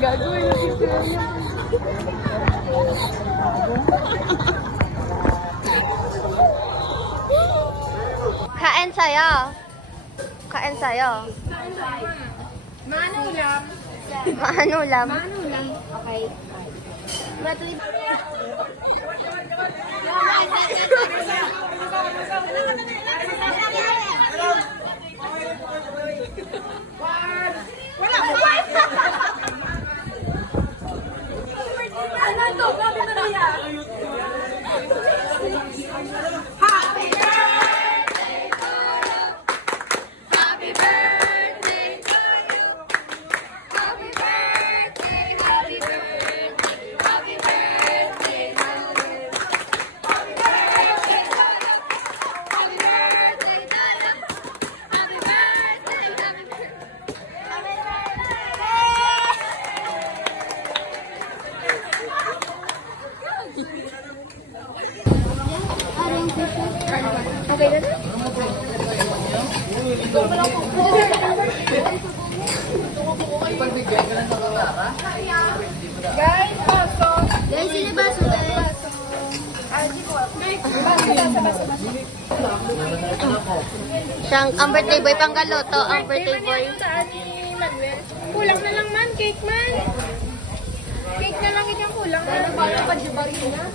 Gagawin na picture niya. Kain sa'yo. Kain sa'yo. Mano lang. Maano lang. Mano lang. Okay. Okay na na? Guys, baso. Guys, sino baso guys? Siyang ang birthday boy panggaluto, ang birthday boy. Saan ni Manuel? Kulang na lang man, cake man. Cake na lang yung kulang. Parang pa-jibarina.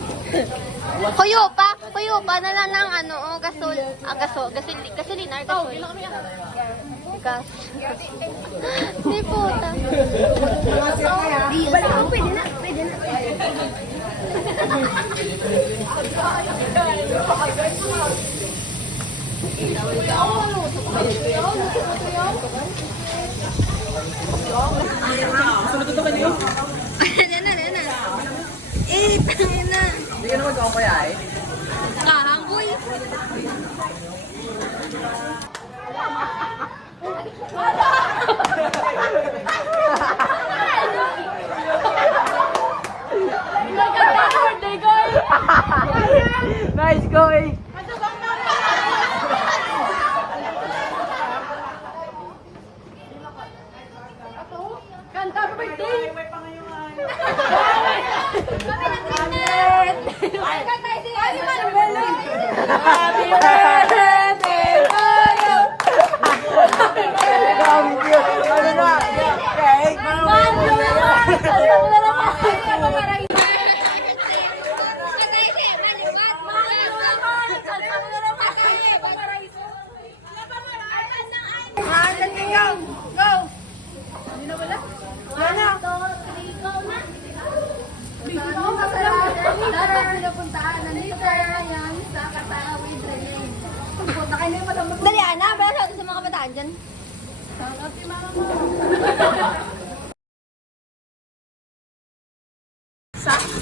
Kuyo pa na lang ng ano, gasolina, gasol. Gas. Di puta. Pwede na. Ayan na. Tangin na. Hindi ka na mag-okay ay? Kahanggoy. Nice going! Kanta pa birthday. May pangayuan. Happy birthday to you. Ano na? Cake! Dali, Ana. Bala sa mga kabataan dyan.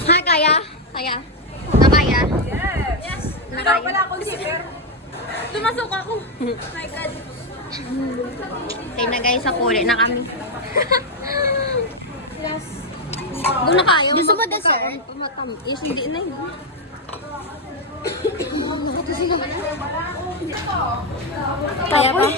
Ha, kaya? Kaya? Nakaya? Yes. Nakaya? Wala akong sticker. Tumasok ako. My God. Okay na guys, sa kuli na kami. Yes. Doon na kayo. Gusto mo dessert? Matamis. Hindi na yun. Kaya pa?